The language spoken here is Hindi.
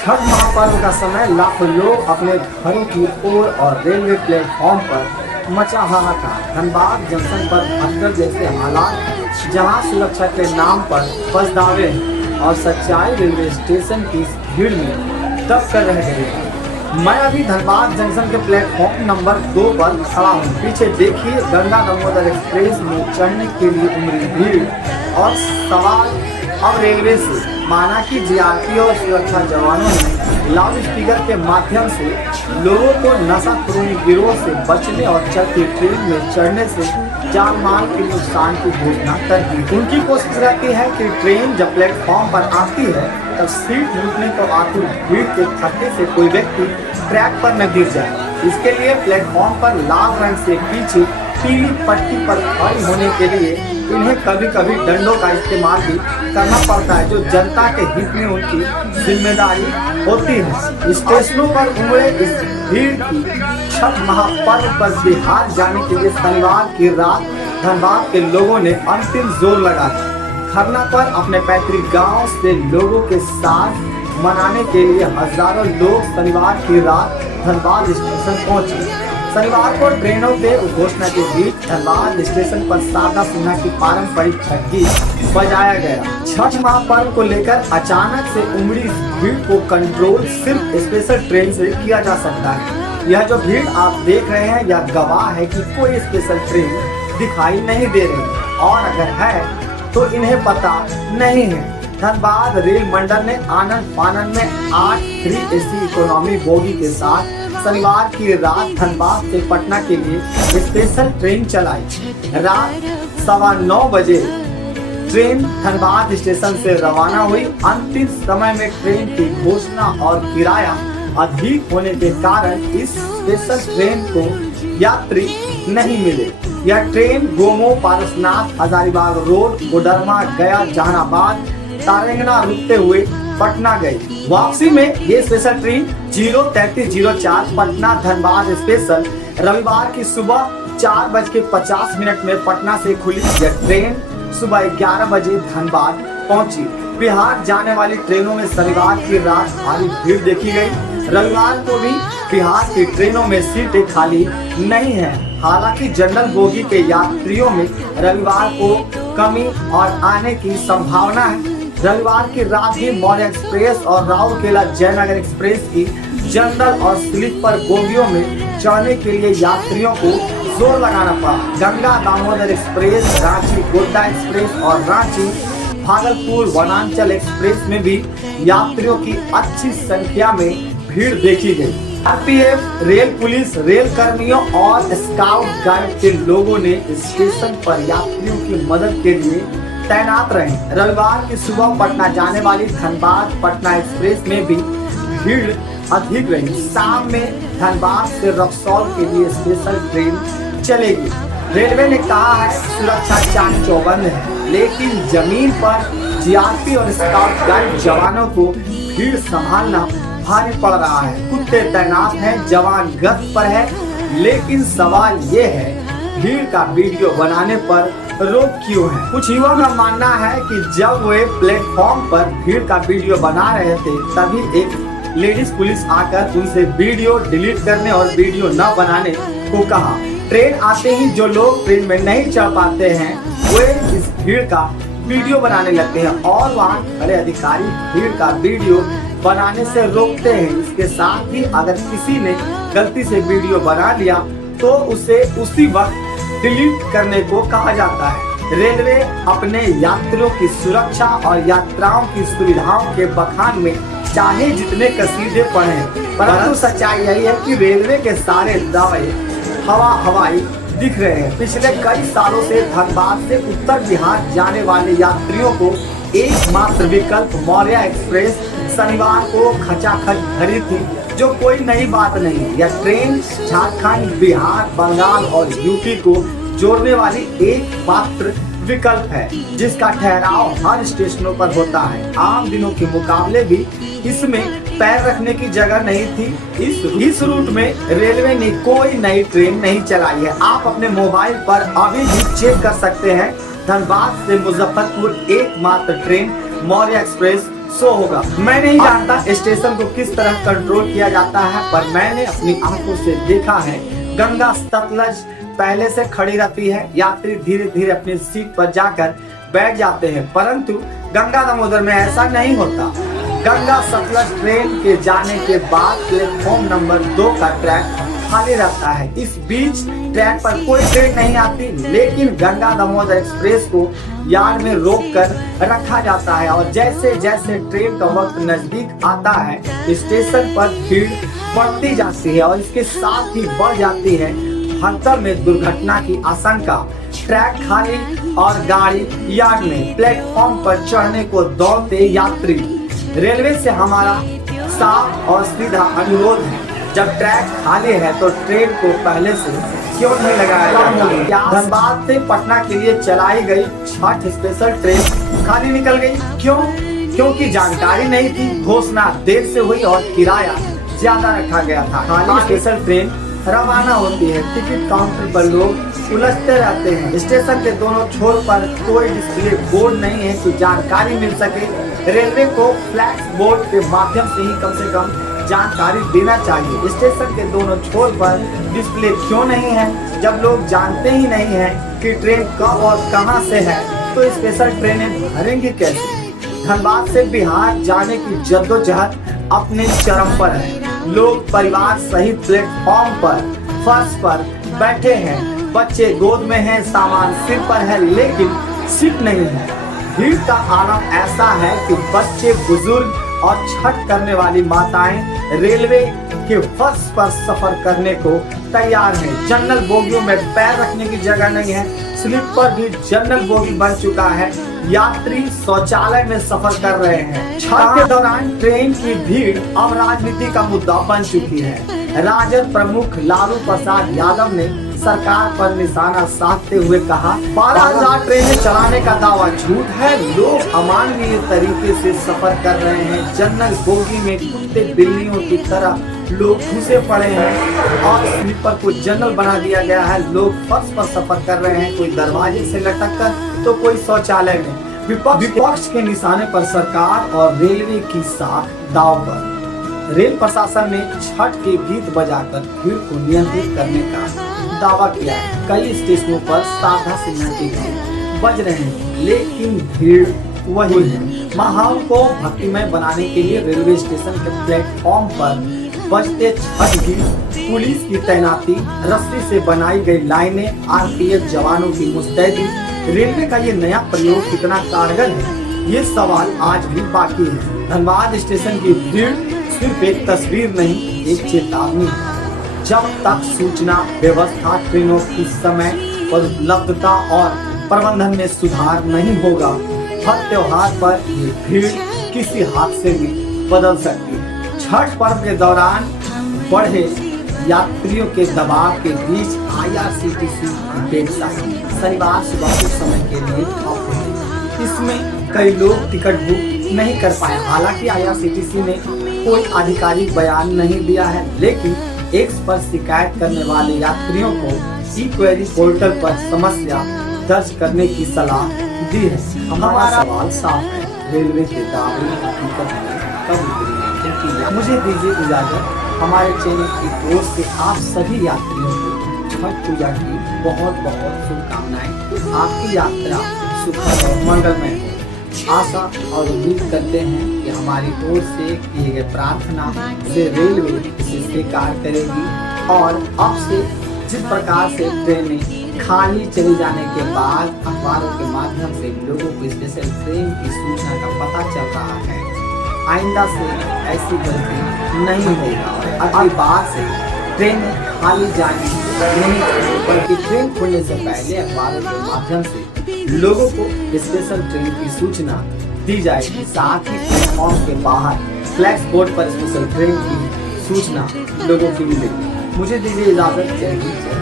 छठ महापर्व का समय लाखों लोग अपने घरों की ओर और रेलवे प्लेटफॉर्म पर मचा हाहाकार। धनबाद जंक्शन पर भगदड़ जैसे हालात, जहां सुरक्षा के नाम पर पछतावे और सच्चाई रेलवे स्टेशन की भीड़ में दब कर रह गई। मैं अभी धनबाद जंक्शन के प्लेटफॉर्म नंबर 2 पर खड़ा हूँ। पीछे देखिए, गंगा दामोदर एक्सप्रेस में चढ़ने के लिए उमड़ी भीड़ और सवाल अब रेलवे से। माना कि जीआरपी और सुरक्षा जवानों ने लाउड स्पीकर के माध्यम से लोगों को नशाखोरी गिरोह से बचने और चलती ट्रेन में चढ़ने से जान माल के नुकसान की घोषणा कर दी। उनकी कोशिश रहती है कि ट्रेन जब प्लेटफॉर्म पर आती है तब सीट लूटने को आतुर भीड़ के थक्के से कोई व्यक्ति ट्रैक पर न गिर जाए। इसके लिए प्लेटफॉर्म पर लाल रंग से पीछे पीली पट्टी पर खड़ी होने के लिए इन्हें कभी कभी डंडों का इस्तेमाल भी करना पड़ता है, जो जनता के हित में उनकी जिम्मेदारी होती है। स्टेशनों पर उमड़े इस भीड़ की छठ महापर्व पर बिहार जाने के लिए शनिवार की रात धनबाद के लोगों ने अंतिम जोर लगा दिया। खरना पर अपने पैतृक गांव से लोगों के साथ मनाने के लिए हजारों लोग शनिवार की रात धनबाद स्टेशन पहुंचे। शनिवार को ट्रेनों के उद्घोषणा के बीच धनबाद स्टेशन पर शारदा सिन्हा की पारंपरिक छठी बजाया गया। छठ महापर्व को लेकर अचानक से उमड़ी भीड़ को कंट्रोल सिर्फ स्पेशल ट्रेन से किया जा सकता है। यह जो भीड़ आप देख रहे हैं, यह गवाह है कि कोई स्पेशल ट्रेन दिखाई नहीं दे रही, और अगर है तो इन्हें पता नहीं है। धनबाद रेल मंडल ने आनंद फानन में 8 3 AC इकोनॉमी बोगी के साथ शनिवार की रात धनबाद से पटना के लिए स्पेशल ट्रेन चलाई। रात 9:15 बजे ट्रेन धनबाद स्टेशन से रवाना हुई। अंतिम समय में ट्रेन की घोषणा और किराया अधिक होने के कारण इस स्पेशल ट्रेन को यात्री नहीं मिले। यह ट्रेन गोमो, पारसनाथ, हजारीबाग रोड, कोडरमा, गया, जहानाबाद, तारंगना रुकते हुए पटना गई। वापसी में ये special train 03304 Patna Dhanbad special रविवार की सुबह 4:50 में पटना से खुली। यह ट्रेन सुबह 11 बजे धनबाद पहुंची। बिहार जाने वाली ट्रेनों में शनिवार की रात भारी भीड़ देखी गई। रविवार को भी बिहार की ट्रेनों में सीटें खाली नहीं है। हालांकि जनरल बोगी के यात्रियों में रविवार को कमी और आने की संभावना है। रविवार की रात भी मौर्य एक्सप्रेस और राउरकेला जयनगर एक्सप्रेस की जनरल और स्लीपर बोगियों में चढ़ने के लिए यात्रियों को जोर लगाना पड़ा। गंगा दामोदर एक्सप्रेस, रांची गोड्डा एक्सप्रेस और रांची भागलपुर वनांचल एक्सप्रेस में भी यात्रियों की अच्छी संख्या में भीड़ देखी गई। आरपीएफ, रेल पुलिस, रेल कर्मियों और स्काउट गाइड के लोगों ने स्टेशन पर यात्रियों की मदद के लिए तैनात रहे। रविवार की सुबह पटना जाने वाली धनबाद पटना एक्सप्रेस में भी भीड़ अधिक रही। शाम में धनबाद से रक्सौल के लिए स्पेशल ट्रेन चलेगी। रेलवे ने कहा है सुरक्षा चाक चौबंद है, लेकिन जमीन पर जीआरपी और स्काउट गाइड जवानों को भीड़ संभालना भारी पड़ रहा है। कुत्ते तैनात हैं, जवान गश्त पर है, लेकिन सवाल ये है भीड़ का वीडियो बनाने पर रोक क्यों है। कुछ युवाओं का मानना है कि जब वे प्लेटफॉर्म पर भीड़ का वीडियो बना रहे थे तभी एक लेडीज पुलिस आकर उनसे वीडियो डिलीट करने और वीडियो न बनाने को कहा। ट्रेन आते ही जो लोग ट्रेन में नहीं चढ़ पाते हैं वे इस भीड़ का वीडियो बनाने लगते हैं और वहाँ खड़े अधिकारी भीड़ का वीडियो बनाने से रोकते हैं। इसके साथ ही अगर किसी ने गलती से वीडियो बना लिया तो उसे उसी वक्त डिलीट करने को कहा जाता है। रेलवे अपने यात्रियों की सुरक्षा और यात्राओं की सुविधाओं के बखान में चाहे जितने कसीदे पढ़े, परंतु सच्चाई यही है कि रेलवे के सारे दावे हवाई दिख रहे हैं। पिछले कई सालों से धनबाद से उत्तर बिहार जाने वाले यात्रियों को एकमात्र विकल्प मौर्य एक्सप्रेस शनिवार को खचाखच भरी थी, जो कोई नई बात नहीं। यह ट्रेन झारखंड, बिहार, बंगाल और यूपी को जोड़ने वाली एकमात्र विकल्प है, जिसका ठहराव हर स्टेशनों पर होता है। आम दिनों के मुकाबले भी इसमें पैर रखने की जगह नहीं थी। इस रूट में रेलवे ने कोई नई ट्रेन नहीं चलाई है। आप अपने मोबाइल पर अभी भी चेक कर सकते हैं। धनबाद से मुजफ्फरपुर एकमात्र ट्रेन मौर्य एक्सप्रेस शो होगा। मैं नहीं जानता स्टेशन को किस तरह कंट्रोल किया जाता है, पर मैंने अपनी आंखों से देखा है गंगा सतलज पहले से खड़ी रहती है, यात्री धीरे धीरे अपनी सीट पर जाकर बैठ जाते हैं, परंतु गंगा दामोदर में ऐसा नहीं होता। गंगा सतलज ट्रेन के जाने के बाद प्लेटफॉर्म नंबर 2 का ट्रैक खाली रहता है। इस बीच ट्रैक पर कोई ट्रेन नहीं आती, लेकिन गंगा दामोदर एक्सप्रेस को यार्ड में रोक कर रखा जाता है और जैसे जैसे ट्रेन का वक्त नजदीक आता है स्टेशन पर भीड़ बढ़ती जाती है और इसके साथ ही बढ़ जाती है भगदड़ में दुर्घटना की आशंका। ट्रैक खाली और गाड़ी यार्ड में प्लेटफॉर्म पर चढ़ने को दौड़ते यात्री। रेलवे से हमारा साफ और सीधा अनुरोध है, जब ट्रैक खाली है तो ट्रेन को पहले से क्यों नहीं लगाया जाता? धनबाद से पटना के लिए चलाई गई 6 स्पेशल ट्रेन खाली निकल गई। क्यों? क्योंकि जानकारी नहीं थी, घोषणा देर से हुई और किराया ज्यादा रखा गया था। खाली स्पेशल ट्रेन रवाना होती है, टिकट काउंटर पर लोग उलझते रहते हैं। स्टेशन के दोनों छोर पर कोई डिस्प्ले बोर्ड नहीं है कि जानकारी मिल सके। रेलवे को फ्लैक्स बोर्ड के माध्यम से कम जानकारी देना चाहिए। स्टेशन के दोनों छोर पर डिस्प्ले क्यों नहीं है? जब लोग जानते ही नहीं है कि ट्रेन कब और कहां से है तो स्पेशल ट्रेनें भरेंगी कैसे? धनबाद से बिहार जाने की जद्दोजहद अपने चरम पर है। लोग परिवार सहित प्लेटफॉर्म पर फर्श पर बैठे हैं, बच्चे गोद में हैं, सामान सिर पर है, लेकिन सीट नहीं है। भीड़ का आलम ऐसा है कि बच्चे, बुजुर्ग और छठ करने वाली माताएं रेलवे के फर्श पर सफर करने को तैयार हैं। जनरल बोगियों में पैर रखने की जगह नहीं है, स्लीपर भी जनरल बोगी बन चुका है। यात्री शौचालय में सफर कर रहे हैं। छठ के दौरान ट्रेन की भीड़ अब राजनीति का मुद्दा बन चुकी है। राजद प्रमुख लालू प्रसाद यादव ने सरकार पर निशाना साधते हुए कहा, 12,000 ट्रेनें चलाने का दावा झूठ है। लोग अमानवीय तरीके से सफर कर रहे हैं। जनरल बोगी में कुत्ते बिल्लियों की तरह लोग घुसे पड़े हैं और स्लीपर को जनरल बना दिया गया है। लोग फर्श पर सफर कर रहे हैं, कोई दरवाजे से लटक कर तो कोई शौचालय में। विपक्ष के निशाने पर सरकार और रेलवे की साख दाव पर। रेल प्रशासन ने छठ के गीत बजाकर भीड़ को नियंत्रित करने का दावा किया है। कई स्टेशनों पर साधा सिन्हा के गीत बज रहे हैं, लेकिन भीड़ वही है। माहौल को भक्तिमय बनाने के लिए रेलवे स्टेशन के प्लेटफॉर्म पर बजते छठ गीत, पुलिस की तैनाती, रस्सी से बनाई गई लाइनें, आरपीएफ जवानों की मुस्तैदी। रेलवे का ये नया प्रयोग कितना कारगर है, ये सवाल आज भी बाकी है। धनबाद स्टेशन की भीड़ सिर्फ एक तस्वीर नहीं, एक चेतावनी है। जब तक सूचना व्यवस्था, ट्रेनों की समय उपलब्धता और प्रबंधन में सुधार नहीं होगा, हर त्योहार पर ये भीड़ किसी हादसे में बदल सकती है। छठ पर्व के दौरान बढ़े यात्रियों के दबाव के बीच IRCTC वेबसाइट शनिवार सुबह कुछ समय के लिए ऑफ हुई। इसमें कई लोग टिकट बुक नहीं कर पाए। हालांकि IRCTC ने कोई आधिकारिक बयान नहीं दिया है, लेकिन एक्स पर शिकायत करने वाले यात्रियों को ई-क्वेरी पोर्टल पर समस्या दर्ज करने की सलाह दी है। हमारा सवाल साफ है, रेलवे के दावे हकीकत में कब उतरी? मुझे दीजिए इजाजत। हमारे चैनल की ओर से आप सभी यात्रियों को छठ पूजा की बहुत बहुत शुभकामनाएं। आपकी यात्रा सुखद और मंगलमय हो। आशा और उम्मीद करते हैं कि हमारी ओर से किए गए प्रार्थना से रेलवे इसे स्वीकार करेगी और अब से जिस प्रकार से ट्रेनें खाली चले जाने के बाद अखबारों के माध्यम से लोगों को स्पेशल ट्रेन की सूचना का पता चल रहा है, आइंदा से ऐसी गलती नहीं होगा। अगली बार से ट्रेन खाली जाने नहीं, बल्कि ट्रेन खुलने से पहले अखबारों के माध्यम से लोगों को स्पेशल ट्रेन की सूचना दी जाएगी। साथ ही प्लेटफॉर्म के बाहर फ्लैक्स बोर्ड पर स्पेशल ट्रेन की सूचना लोगों की मिलेगी। मुझे दीजिए इजाजत। जय हिंद।